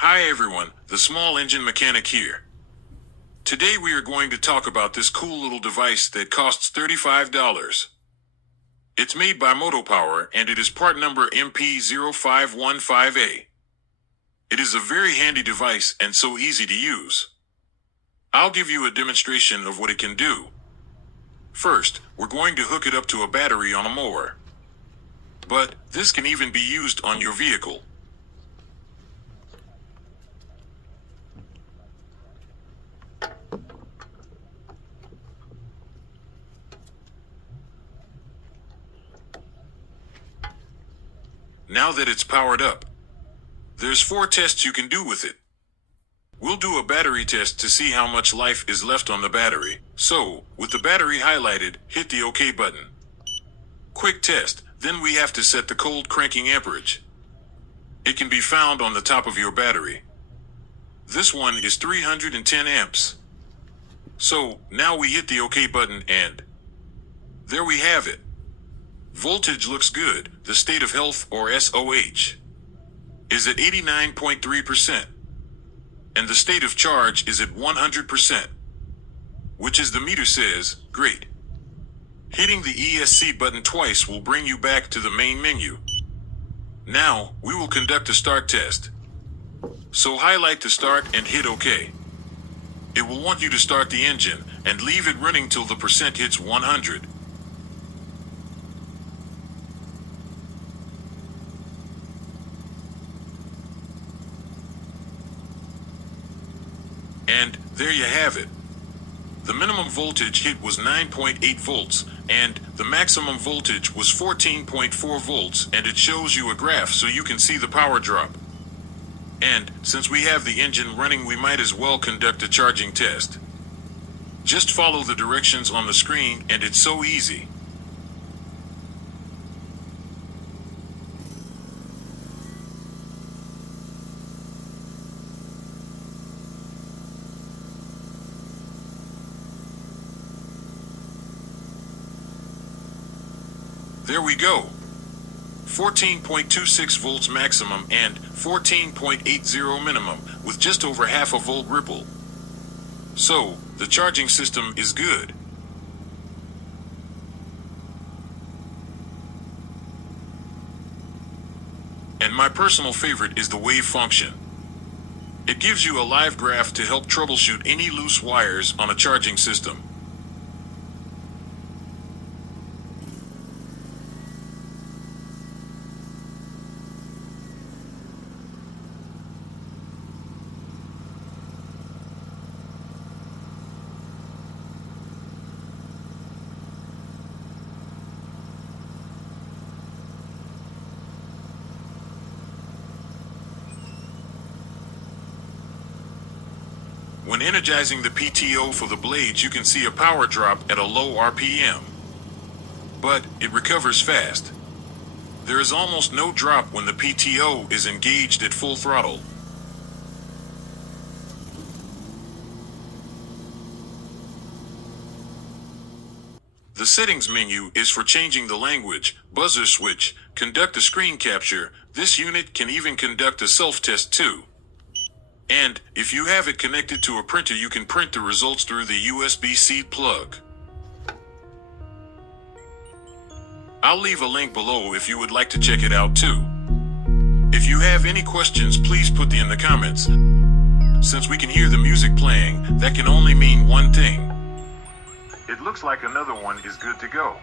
Hi everyone, the small engine mechanic here. Today we are going to talk about this cool little device that costs $35. It's made by Motopower and it is part number MP0515A. It is a very handy device and so easy to use. I'll give you a demonstration of what it can do. First, we're going to hook it up to a battery on a mower. But this can even be used on your vehicle. Now that it's powered up, there's 4 tests you can do with it. We'll do a battery test to see how much life is left on the battery. So, with the battery highlighted, hit the OK button. Quick test, then we have to set the cold cranking amperage. It can be found on the top of your battery. This one is 310 amps. So, now we hit the OK button and there we have it. Voltage looks good. The state of health, or SOH, is at 89.3%. And the state of charge is at 100%. Which, as the meter says, great. Hitting the ESC button twice will bring you back to the main menu. Now, we will conduct a start test. So highlight the start and hit OK. It will want you to start the engine and leave it running till the percent hits 100. And there you have it. The minimum voltage hit was 9.8 volts, and the maximum voltage was 14.4 volts, and it shows you a graph so you can see the power drop. And since we have the engine running, we might as well conduct a charging test. Just follow the directions on the screen, and it's so easy. There we go. 14.26 volts maximum and 14.80 minimum with just over half a volt ripple. So, the charging system is good. And my personal favorite is the wave function. It gives you a live graph to help troubleshoot any loose wires on a charging system. When energizing the PTO for the blades, you can see a power drop at a low RPM. But it recovers fast. There is almost no drop when the PTO is engaged at full throttle. The settings menu is for changing the language, buzzer switch, conduct a screen capture. This unit can even conduct a self-test too. And if you have it connected to a printer, you can print the results through the USB-C plug. I'll leave a link below if you would like to check it out too. If you have any questions, please put them in the comments. Since we can hear the music playing, that can only mean one thing. It looks like another one is good to go.